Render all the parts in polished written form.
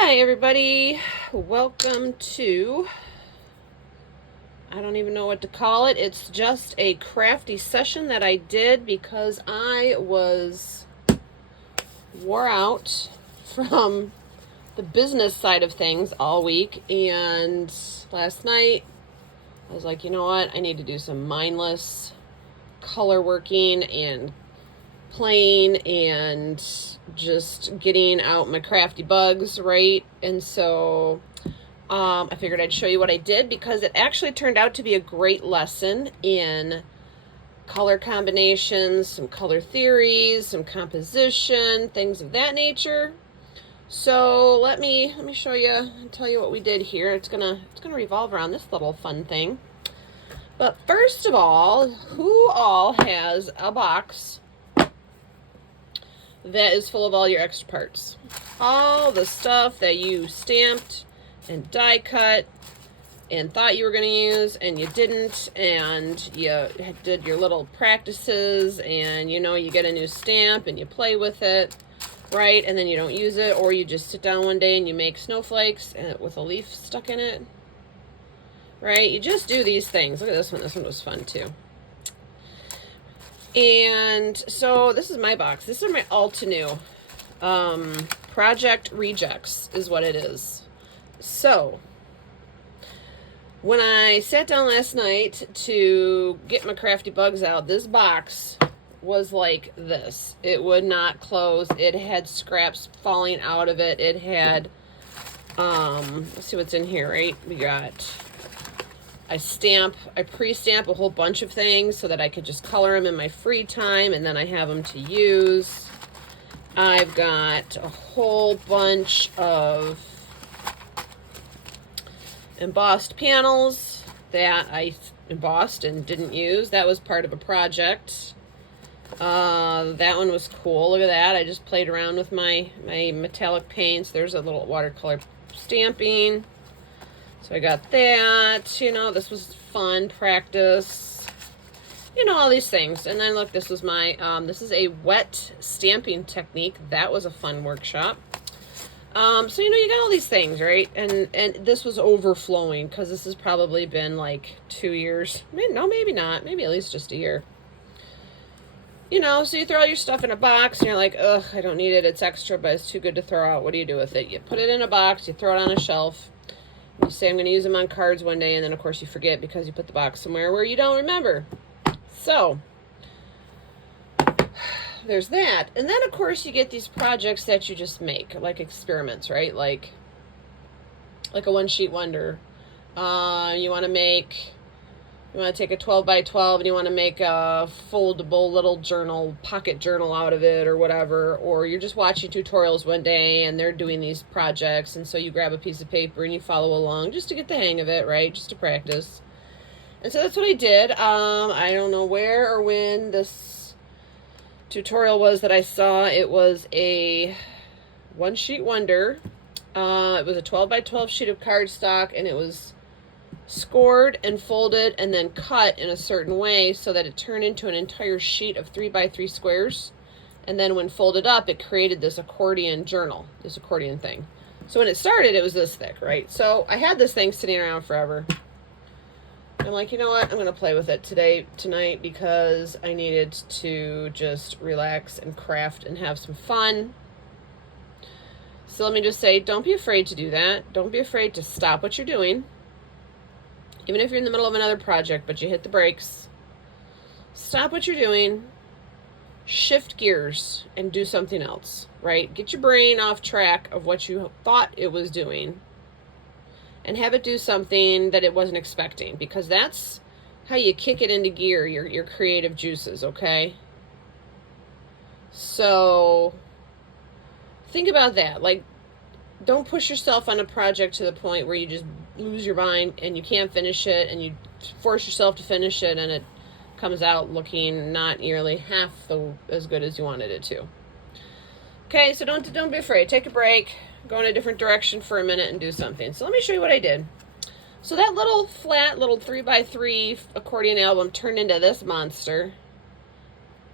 Hi everybody, welcome to, I don't even know what to call it. It's just a crafty session that I did because I was wore out from the business side of things all week, and last night I was like, you know what, I need to do some mindless color working and playing and just getting out my crafty bugs, right? And so I figured I'd show you what I did because it actually turned out to be a great lesson in color combinations, some color theories, some composition, things of that nature. So let me show you and tell you what we did here. It's gonna revolve around this little fun thing. But first of all, who all has a box that is full of all your extra parts? All the stuff that you stamped and die cut and thought you were going to use and you didn't, and you did your little practices, and you get a new stamp and you play with it, right? And then you don't use it, or you just sit down one day and you make snowflakes with a leaf stuck in it, right? You just do these things. Look at this one. This one was fun too. And so this is my box. This is my Altenew Project Rejects is what it is. So when I sat down last night to get my crafty bugs out, this box was like this. It would not close. It had scraps falling out of it. It had, let's see what's in here, right? We got, I pre-stamp a whole bunch of things so that I could just color them in my free time, and then I have them to use. I've got a whole bunch of embossed panels that I embossed and didn't use. That was part of a project. That one was cool. Look at that. I just played around with my metallic paints. There's a little watercolor stamping. So I got that. This was fun practice. All these things. And then look, this was my, this is a wet stamping technique. That was a fun workshop. So you got all these things, right? And this was overflowing because this has probably been like 2 years. No, maybe not. Maybe at least just a year. So you throw all your stuff in a box and you're like, ugh, I don't need it. It's extra, but it's too good to throw out. What do you do with it? You put it in a box, you throw it on a shelf. You say, I'm going to use them on cards one day, and then of course you forget because you put the box somewhere where you don't remember. So there's that. And then of course you get these projects that you just make, like experiments, right? Like a one-sheet wonder. You want to take a 12 by 12 and you want to make a foldable little journal, pocket journal out of it or whatever. Or you're just watching tutorials one day and they're doing these projects, and so you grab a piece of paper and you follow along just to get the hang of it, right? Just to practice. And so that's what I did. I don't know where or when this tutorial was that I saw. It was a one-sheet wonder. It was a 12 by 12 sheet of cardstock, and it was scored and folded and then cut in a certain way so that it turned into an entire sheet of 3 by 3 squares. And then when folded up, it created this accordion journal, this accordion thing. So when it started, it was this thick, right? So I had this thing sitting around forever. I'm like, you know what? I'm going to play with it tonight, because I needed to just relax and craft and have some fun. So let me just say, don't be afraid to do that. Don't be afraid to stop what you're doing. Even if you're in the middle of another project, but you hit the brakes, stop what you're doing, shift gears, and do something else, right? Get your brain off track of what you thought it was doing and have it do something that it wasn't expecting, because that's how you kick it into gear, your creative juices, okay? So think about that. Like, don't push yourself on a project to the point where you just lose your mind and you can't finish it, and you force yourself to finish it and it comes out looking not nearly half as good as you wanted it to. Okay, so don't be afraid. Take a break, go in a different direction for a minute and do something. So let me show you what I did. So that little flat little 3 by 3 accordion album turned into this monster.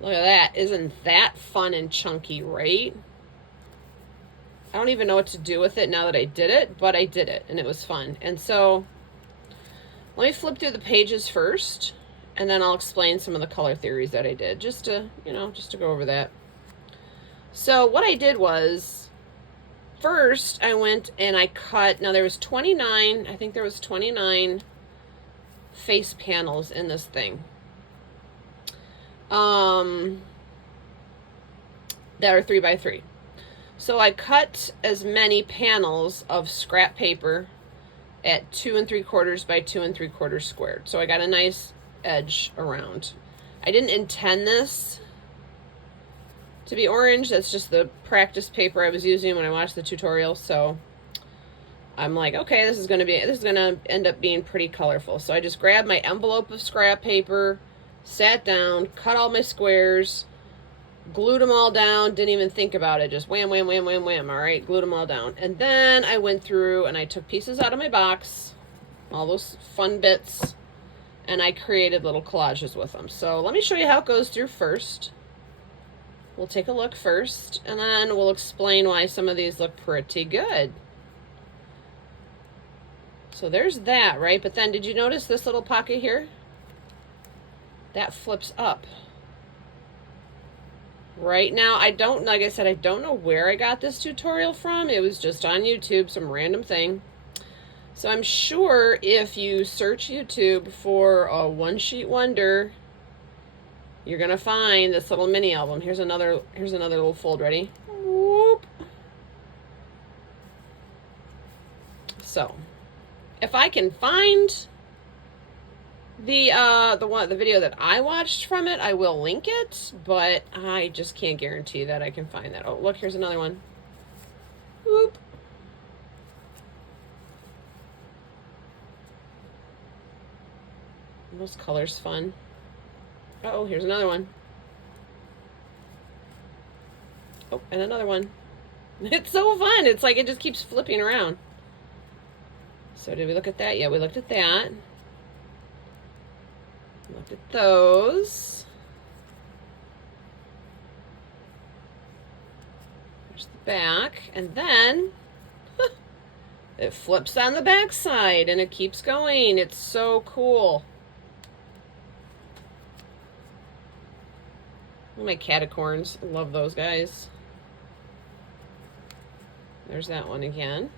Look at that. Isn't that fun and chunky, right? I don't even know what to do with it now that I did it, but I did it and it was fun. And so let me flip through the pages first, and then I'll explain some of the color theories that I did, just to go over that. So what I did was, first I went and I cut, now there was 29, I think there was 29 face panels in this thing. That are 3x3. So I cut as many panels of scrap paper at 2 3/4 by 2 3/4 squared. So I got a nice edge around. I didn't intend this to be orange. That's just the practice paper I was using when I watched the tutorial. So I'm like, okay, this is gonna end up being pretty colorful. So I just grabbed my envelope of scrap paper, sat down, cut all my squares, glued them all down, didn't even think about it, just wham, wham, wham, wham, wham, all right, glued them all down. And then I went through and I took pieces out of my box, all those fun bits, and I created little collages with them. So let me show you how it goes through first. We'll take a look first, and then we'll explain why some of these look pretty good. So there's that, right? But then did you notice this little pocket here? That flips up. Right now, like I said, I don't know where I got this tutorial from. It was just on YouTube, some random thing. So I'm sure if you search YouTube for a one sheet wonder, you're gonna find this little mini album. Here's another little fold. Ready? Whoop. So if I can find the video that I watched from it, I will link it, but I just can't guarantee that I can find that. Oh, look, here's another one. Whoop. Those colors fun. Oh, here's another one. Oh, and another one. It's so fun. It's like it just keeps flipping around. So did we look at that? Yeah, we looked at that. Look at those. There's the back, and then it flips on the back side and it keeps going. It's so cool. My catacorns, love those guys. There's that one again.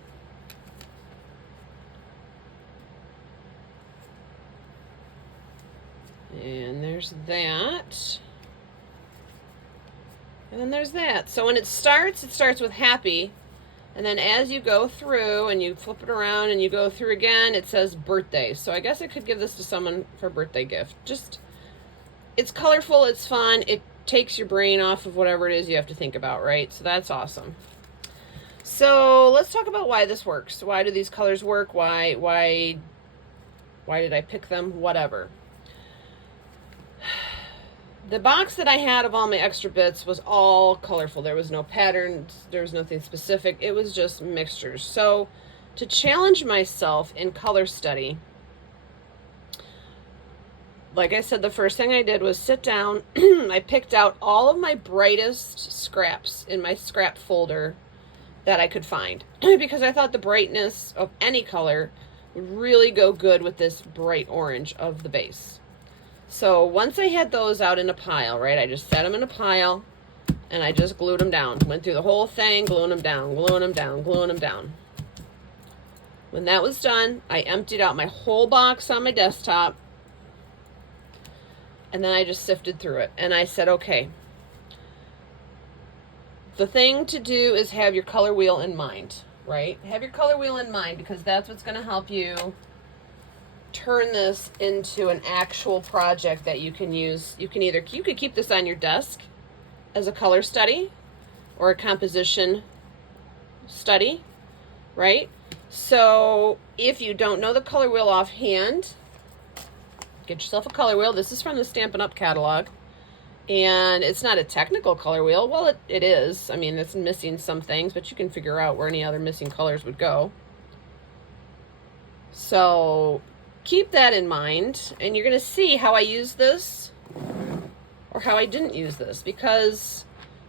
And there's that. And then there's that. So when it starts with happy. And then as you go through and you flip it around and you go through again, it says birthday. So I guess I could give this to someone for a birthday gift. Just, it's colorful, it's fun, it takes your brain off of whatever it is you have to think about, right? So that's awesome. So let's talk about why this works. Why do these colors work? Why did I pick them? Whatever. The box that I had of all my extra bits was all colorful. There was no patterns. There was nothing specific. It was just mixtures. So to challenge myself in color study, like I said, the first thing I did was sit down. I picked out all of my brightest scraps in my scrap folder that I could find because I thought the brightness of any color would really go good with this bright orange of the base. So once I had those out in a pile, right, I just set them in a pile and I just glued them down. Went through the whole thing, gluing them down, gluing them down, gluing them down. When that was done, I emptied out my whole box on my desktop and then I just sifted through it. And I said, okay, the thing to do is have your color wheel in mind, right? Have your color wheel in mind because that's what's going to help you turn this into an actual project that you can use. You could keep this on your desk as a color study or a composition study, right? So if you don't know the color wheel offhand, get yourself a color wheel. This is from the Stampin' Up! Catalog. And it's not a technical color wheel. Well, it is. I mean, it's missing some things, but you can figure out where any other missing colors would go. So keep that in mind, and you're going to see how I use this or how I didn't use this, because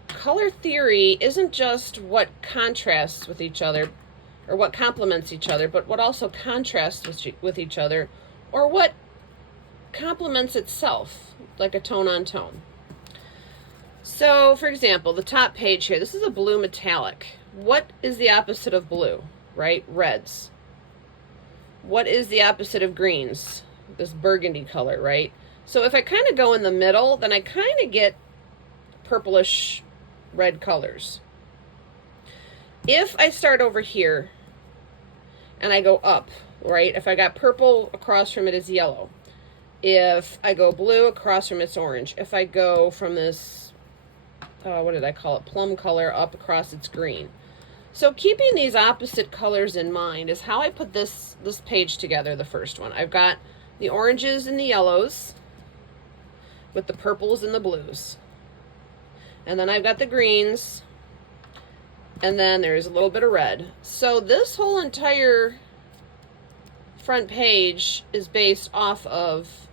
color theory isn't just what contrasts with each other or what complements each other, but what also contrasts with each other, or what complements itself, like a tone on tone. So, for example, the top page here, this is a blue metallic. What is the opposite of blue, right? Reds. What is the opposite of greens? This burgundy color, right? So if I kind of go in the middle, then I kind of get purplish red colors. If I start over here and I go up, right? If I got purple, across from it is yellow. If I go blue, across from it's orange. If I go from this, what did I call it? Plum color up across it's green. So keeping these opposite colors in mind is how I put this page together, the first one. I've got the oranges and the yellows with the purples and the blues. And then I've got the greens, and then there's a little bit of red. So this whole entire front page is based off of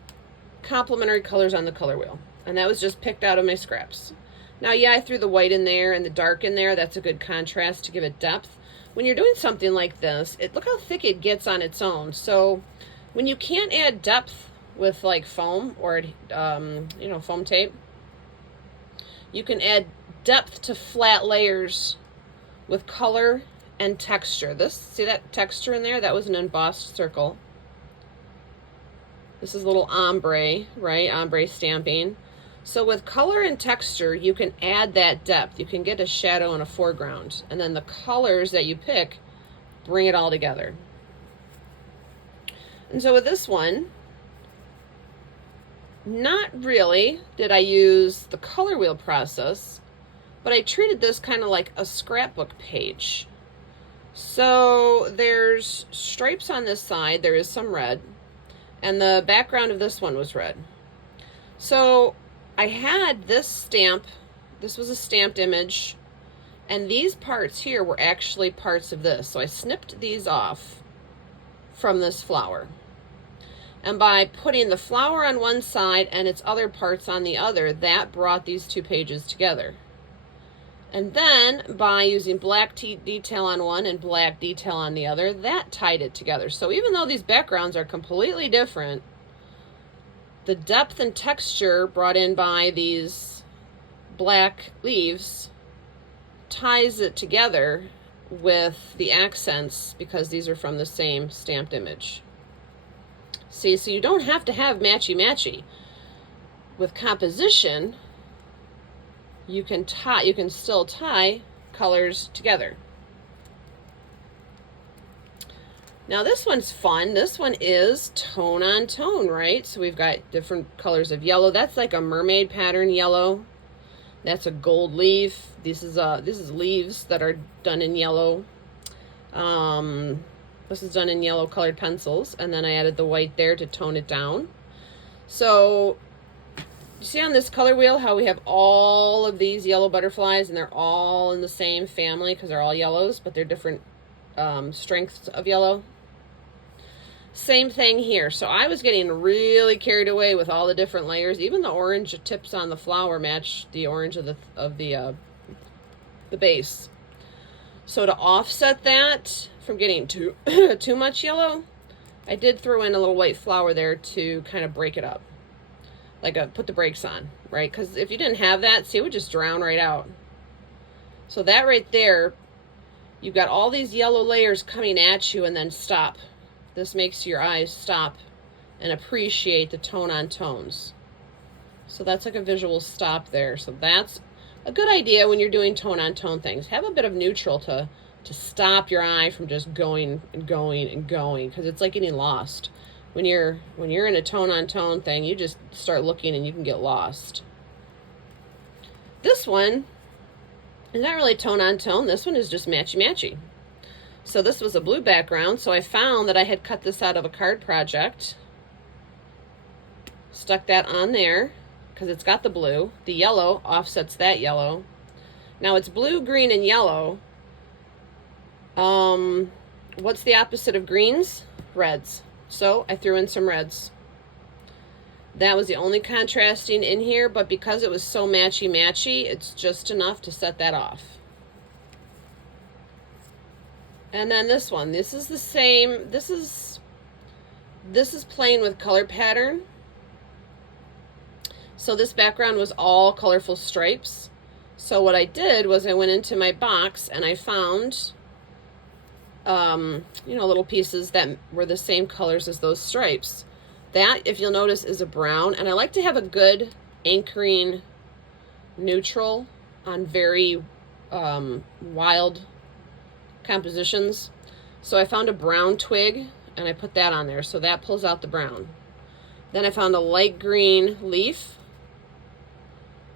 complementary colors on the color wheel. And that was just picked out of my scraps. Now, yeah, I threw the white in there and the dark in there. That's a good contrast to give it depth. When you're doing something like this, look how thick it gets on its own. So when you can't add depth with like foam or, foam tape, you can add depth to flat layers with color and texture. See that texture in there? That was an embossed circle. This is a little ombre, right? Ombre stamping. So with color and texture, you can add that depth. You can get a shadow and a foreground. And then the colors that you pick bring it all together. And so with this one, not really did I use the color wheel process, but I treated this kind of like a scrapbook page. So there's stripes on this side. There is some red. And the background of this one was red. So I had this stamp. This was a stamped image. And these parts here were actually parts of this. So I snipped these off from this flower. And by putting the flower on one side and its other parts on the other, that brought these two pages together. And then by using black detail on one and black detail on the other, that tied it together. So even though these backgrounds are completely different, the depth and texture brought in by these black leaves ties it together with the accents because these are from the same stamped image. See, so you don't have to have matchy-matchy. With composition, you can still tie colors together. Now this one's fun. This one is tone on tone, right? So we've got different colors of yellow. That's like a mermaid pattern yellow. That's a gold leaf. This is leaves that are done in yellow. This is done in yellow colored pencils, and then I added the white there to tone it down. So you see on this color wheel how we have all of these yellow butterflies, and they're all in the same family because they're all yellows, but they're different strengths of yellow. Same thing here. So I was getting really carried away with all the different layers. Even the orange tips on the flower match the orange of the base. So to offset that from getting too much yellow, I did throw in a little white flower there to kind of break it up, like put the brakes on, right? Because if you didn't have that, see, it would just drown right out. So that right there, you've got all these yellow layers coming at you and then stop. This makes your eyes stop and appreciate the tone on tones. So that's like a visual stop there. So that's a good idea when you're doing tone on tone things. Have a bit of neutral to stop your eye from just going and going and going, because it's like getting lost. When you're in a tone on tone thing, you just start looking and you can get lost. This one is not really tone on tone. This one is just matchy-matchy. So this was a blue background, so I found that I had cut this out of a card project. Stuck that on there because it's got the blue. The yellow offsets that yellow. Now it's blue, green, and yellow. What's the opposite of greens? Reds. So I threw in some reds. That was the only contrasting in here, but because it was so matchy-matchy, it's just enough to set that off. And then this one, this is the same, this is playing with color pattern. So this background was all colorful stripes. So what I did was I went into my box and I found, you know, little pieces that were the same colors as those stripes. That, if you'll notice, is a brown, and I like to have a good anchoring neutral on very wild compositions. So I found a brown twig and I put that on there, so that pulls out the brown. Then I found a light green leaf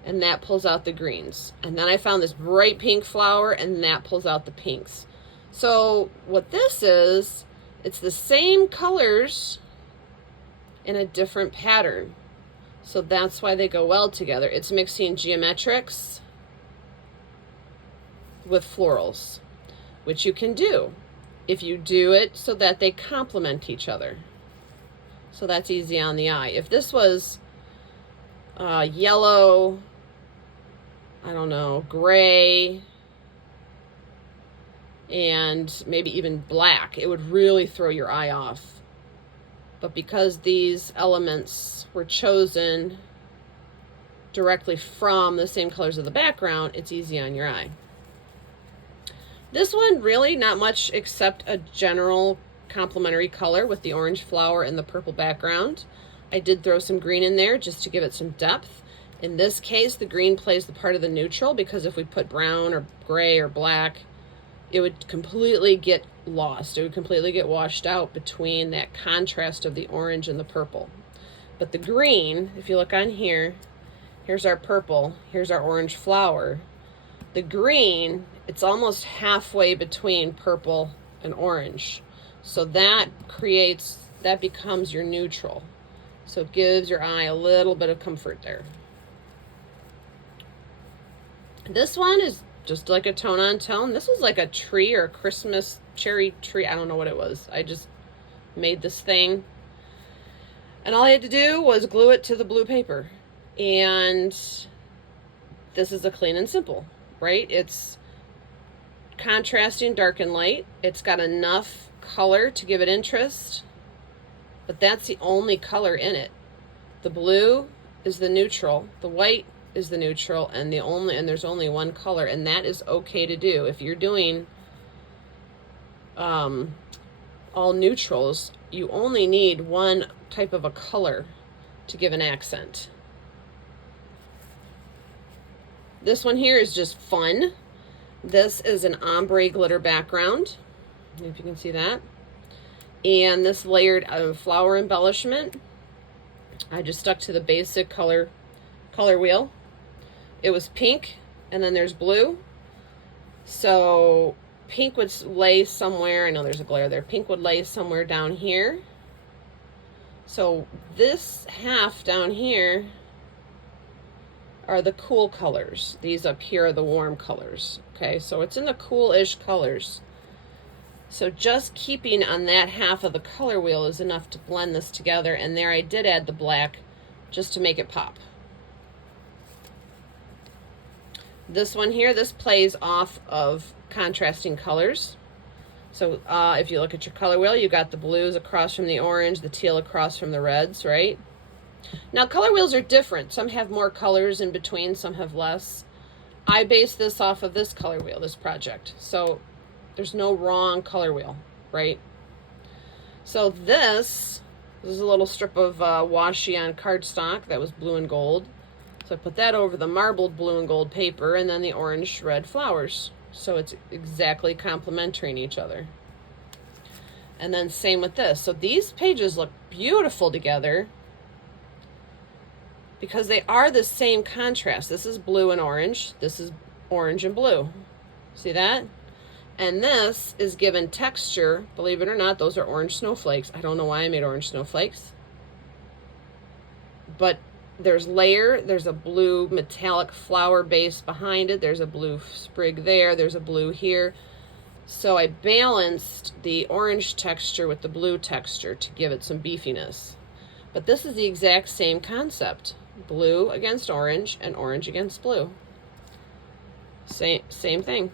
and that pulls out the greens. And then I found this bright pink flower and that pulls out the pinks. So what this is, it's the same colors in a different pattern. So that's why they go well together. It's mixing geometrics with florals, which you can do if you do it so that they complement each other. So that's easy on the eye. If this was yellow, I don't know, gray, and maybe even black, it would really throw your eye off. But because these elements were chosen directly from the same colors of the background, it's easy on your eye. This one, really not much except a general complementary color with the orange flower and the purple background. I did throw some green in there just to give it some depth. In this case, the green plays the part of the neutral, because if we put brown or gray or black, it would completely get lost. It would completely get washed out between that contrast of the orange and the purple. But the green, if you look on here, here's our purple, here's our orange flower. The green, it's almost halfway between purple and orange. So that becomes your neutral. So it gives your eye a little bit of comfort there. This one is just like a tone on tone. This was like a tree or a Christmas cherry tree. I don't know what it was. I just made this thing. And all I had to do was glue it to the blue paper. And this is a clean and simple, right? It's contrasting dark and light. It's got enough color to give it interest, but that's the only color in it. The blue is the neutral, the white is the neutral, and there's only one color, and that is okay to do. If you're doing all neutrals, you only need one type of a color to give an accent. This one here is just fun. This is an ombre glitter background, if you can see that. And this layered flower embellishment, I just stuck to the basic color wheel. It was pink, and then there's blue. So pink would lay somewhere, I know there's a glare there, pink would lay somewhere down here. So this half down here are the cool colors. These up here are the warm colors. Okay, so it's in the cool-ish colors. So just keeping on that half of the color wheel is enough to blend this together. And there I did add the black just to make it pop. This one here, this plays off of contrasting colors. So if you look at your color wheel, you got the blues across from the orange, the teal across from the reds, right? Now color wheels are different. Some have more colors in between, some have less. I based this off of this color wheel, this project. So there's no wrong color wheel, right? So this is a little strip of washi on cardstock that was blue and gold. So I put that over the marbled blue and gold paper, and then the orange red flowers. So it's exactly complementing each other. And then same with this. So these pages look beautiful together because they are the same contrast. This is blue and orange. This is orange and blue. See that? And this is given texture. Believe it or not, those are orange snowflakes. I don't know why I made orange snowflakes. But there's layer, there's a blue metallic flower base behind it, there's a blue sprig there, there's a blue here. So I balanced the orange texture with the blue texture to give it some beefiness. But this is the exact same concept. Blue against orange and orange against blue. Same thing.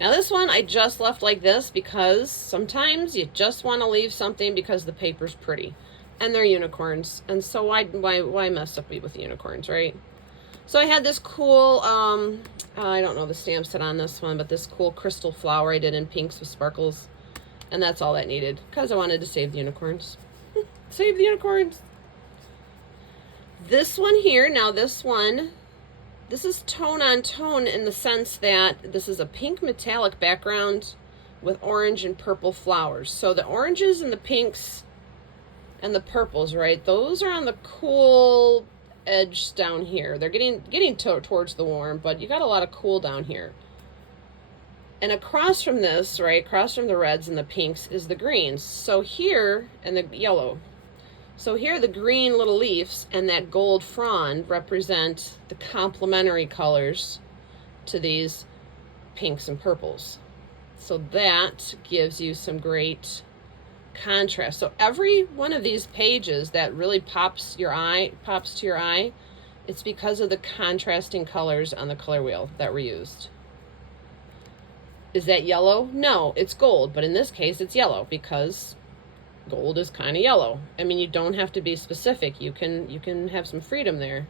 Now this one I just left like this because sometimes you just want to leave something because the paper's pretty. And they're unicorns. And so why mess up with unicorns, right? So I had this cool, I don't know the stamp set on this one, but this cool crystal flower I did in pinks with sparkles. And that's all that needed because I wanted to save the unicorns. Save the unicorns. This one here, now this is tone on tone in the sense that this is a pink metallic background with orange and purple flowers. So the oranges and the pinks and the purples, right? Those are on the cool edge down here. They're getting towards the warm, but you got a lot of cool down here. And across from this, right, across from the reds and the pinks is the greens. So here, and the yellow. So here the green little leaves and that gold frond represent the complementary colors to these pinks and purples. So that gives you some great contrast. So every one of these pages that really pops to your eye, it's because of the contrasting colors on the color wheel that were used. Is that yellow? No, it's gold, but in this case it's yellow because gold is kind of yellow. I mean, you don't have to be specific. You can have some freedom there.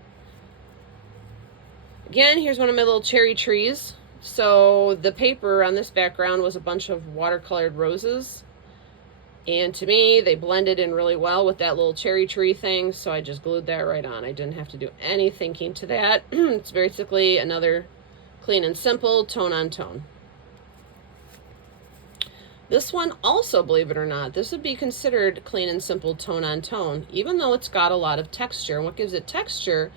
Again, here's one of my little cherry trees. So the paper on this background was a bunch of watercolored roses. And to me, they blended in really well with that little cherry tree thing, so I just glued that right on. I didn't have to do any thinking to that. It's basically another clean and simple tone on tone. This one also, believe it or not, this would be considered clean and simple tone on tone, even though it's got a lot of texture. And what gives it texture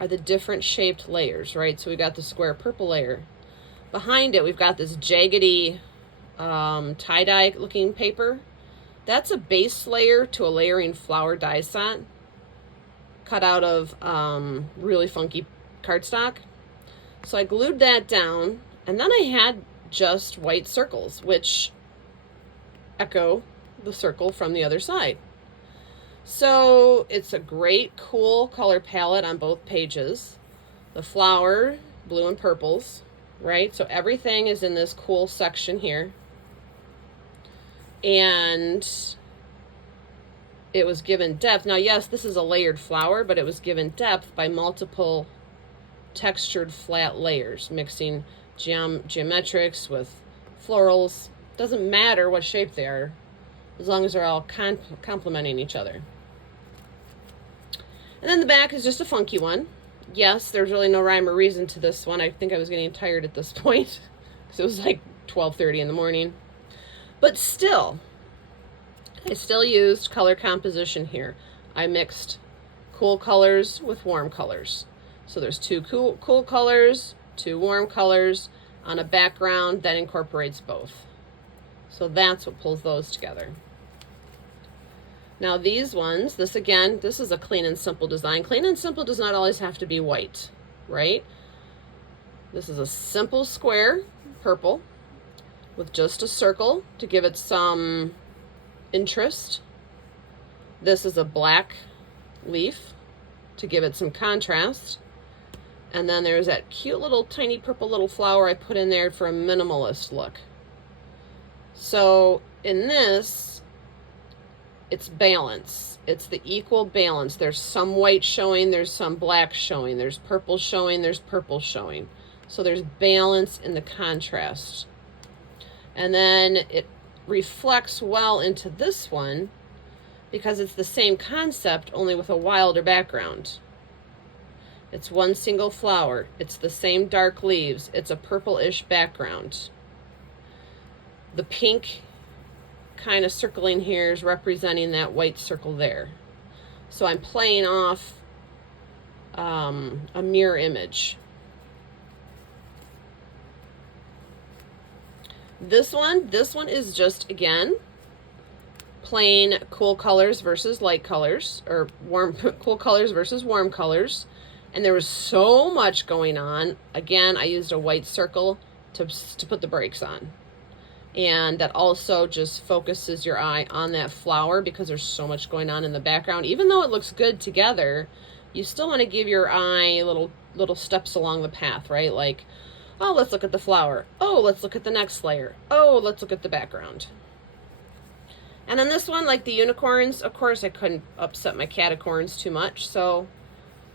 are the different shaped layers, right? So we got the square purple layer. Behind it, we've got this jaggedy tie-dye looking paper. That's a base layer to a layering flower die set cut out of really funky cardstock. So I glued that down, and then I had just white circles, which echo the circle from the other side. So it's a great cool color palette on both pages. The flower, blue and purples, right? So everything is in this cool section here. And it was given depth. Now, yes, this is a layered flower, but it was given depth by multiple textured flat layers, mixing geometrics with florals. Doesn't matter what shape they are, as long as they're all complementing each other. And then the back is just a funky one. Yes, there's really no rhyme or reason to this one. I think I was getting tired at this point because it was like 12:30 in the morning. But still, I still used color composition here. I mixed cool colors with warm colors. So there's two cool colors, two warm colors on a background that incorporates both. So that's what pulls those together. Now these ones, this is a clean and simple design. Clean and simple does not always have to be white, right? This is a simple square, purple, with just a circle to give it some interest. This is a black leaf to give it some contrast. And then there's that cute little tiny purple little flower I put in there for a minimalist look. So in this, it's balance. It's the equal balance. There's some white showing, there's some black showing, there's purple showing, there's purple showing. So there's balance in the contrast. And then it reflects well into this one because it's the same concept, only with a wilder background. It's one single flower. It's the same dark leaves. It's a purple-ish background. The pink kind of circling here is representing that white circle there. So I'm playing off a mirror image. This one is just, again, plain cool colors versus light colors, or cool colors versus warm colors. And there was so much going on. Again, I used a white circle to put the brakes on. And that also just focuses your eye on that flower because there's so much going on in the background. Even though it looks good together, you still want to give your eye little steps along the path, right? Like, oh, let's look at the flower. Oh, let's look at the next layer. Oh, let's look at the background. And then this one, like the unicorns, of course I couldn't upset my catacorns too much, so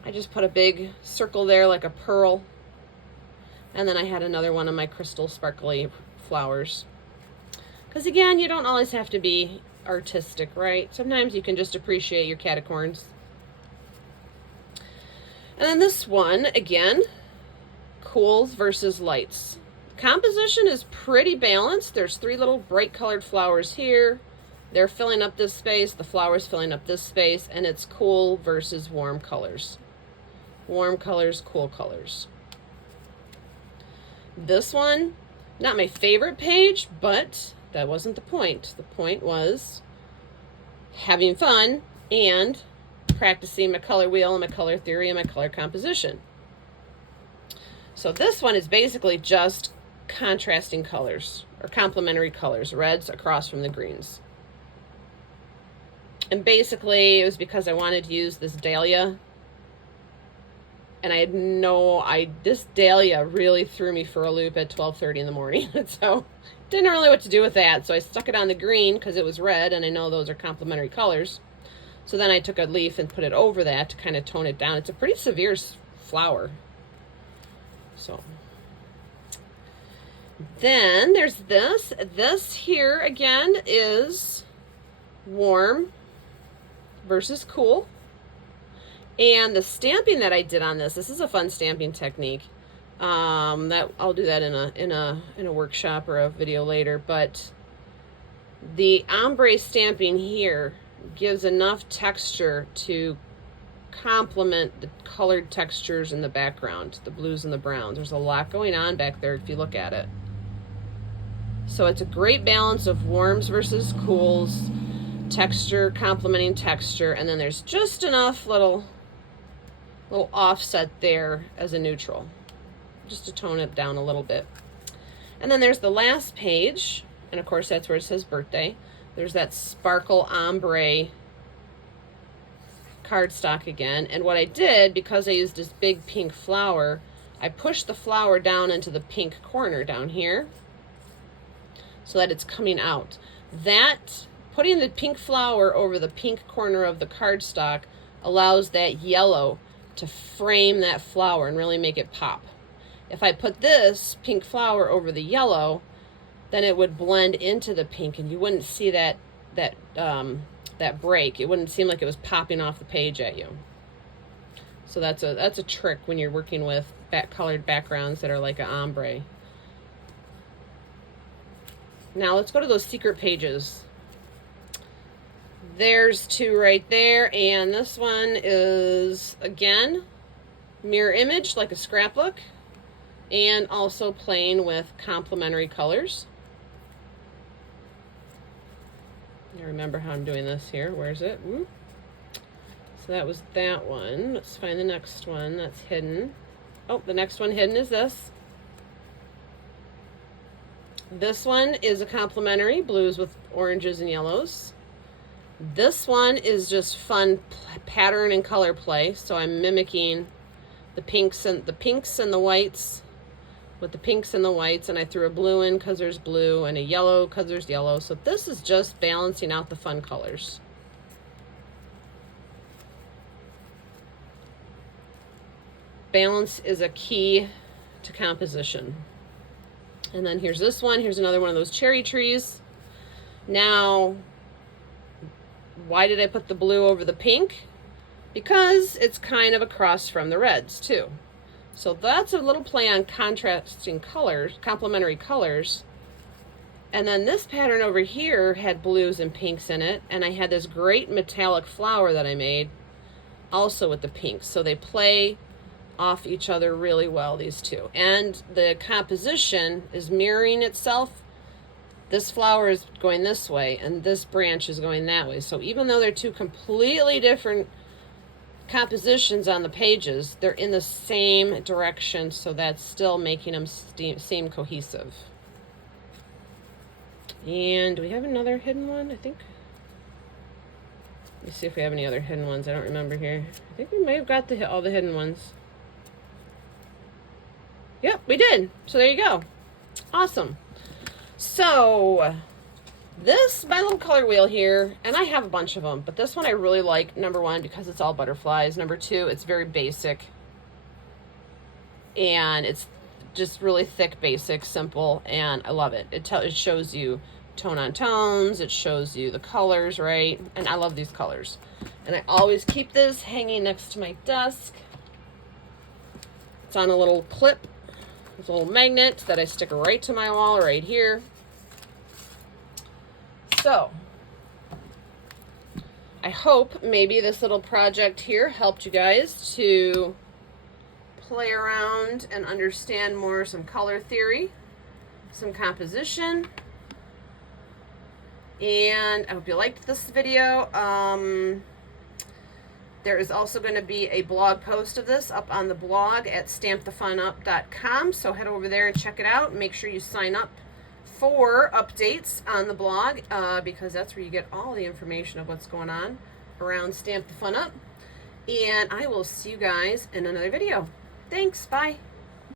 I just put a big circle there like a pearl. And then I had another one of my crystal sparkly flowers. Because again, you don't always have to be artistic, right? Sometimes you can just appreciate your catacorns. And then this one, again, cools versus lights. Composition is pretty balanced. There's 3 little bright colored flowers here. They're filling up this space, the flower's filling up this space, and it's cool versus warm colors. Warm colors, cool colors. This one, not my favorite page, but that wasn't the point. The point was having fun and practicing my color wheel and my color theory and my color composition. So this one is basically just contrasting colors or complementary colors, reds across from the greens. And basically it was because I wanted to use this dahlia, and I had this dahlia really threw me for a loop at 12:30 in the morning. So didn't know really what to do with that. So I stuck it on the green because it was red, and I know those are complementary colors. So then I took a leaf and put it over that to kind of tone it down. It's a pretty severe flower. So then there's this. This here again is warm versus cool. And the stamping that I did on this is a fun stamping technique. That I'll do that in a workshop or a video later. But the ombre stamping here gives enough texture to complement the colored textures in the background, the blues and the browns. There's a lot going on back there if you look at it. So it's a great balance of warms versus cools, texture complementing texture, and then there's just enough little offset there as a neutral, just to tone it down a little bit. And then there's the last page, and of course that's where it says birthday. There's that sparkle ombre cardstock again. And what I did, because I used this big pink flower, I pushed the flower down into the pink corner down here so that it's coming out. That, putting the pink flower over the pink corner of the cardstock allows that yellow to frame that flower and really make it pop. If I put this pink flower over the yellow, then it would blend into the pink and you wouldn't see that break. It wouldn't seem like it was popping off the page at you. So that's a trick when you're working with colored backgrounds that are like an ombre. Now let's go to those secret pages. There's 2 right there, and this one is again mirror image like a scrapbook, and also playing with complementary colors. I remember how I'm doing this here. Where's it? Woo. So that was that one. Let's find the next one that's hidden. Oh, the next one hidden is this. This one is a complementary, blues with oranges and yellows. This one is just fun pattern and color play. So I'm mimicking the pinks and the whites with the pinks and the whites, and I threw a blue in because there's blue and a yellow because there's yellow. So this is just balancing out the fun colors. Balance is a key to composition. And then here's this one. Here's another one of those cherry trees. Now, why did I put the blue over the pink? Because it's kind of across from the reds too. So that's a little play on contrasting colors, complementary colors. And then this pattern over here had blues and pinks in it, and I had this great metallic flower that I made also with the pinks. So they play off each other really well, these two. And the composition is mirroring itself. This flower is going this way, and this branch is going that way. So even though they're 2 completely different compositions on the pages, they're in the same direction, so that's still making them seem cohesive. And do we have another hidden one? I think. Let me see if we have any other hidden ones. I don't remember here. I think we may have got all the hidden ones. Yep, we did. So there you go. Awesome. So this, my little color wheel here, and I have a bunch of them, but this one I really like, number one, because it's all butterflies. Number two, it's very basic. And it's just really thick, basic, simple, and I love it. It shows you tone on tones. It shows you the colors, right? And I love these colors. And I always keep this hanging next to my desk. It's on a little clip. It's a little magnet that I stick right to my wall right here. So I hope maybe this little project here helped you guys to play around and understand more some color theory, some composition. And I hope you liked this video. There is also going to be a blog post of this up on the blog at stampthefunup.com. So head over there and check it out. Make sure you sign up for updates on the blog because that's where you get all the information of what's going on around Stamp the Fun Up. And I will see you guys in another video. Thanks. Bye.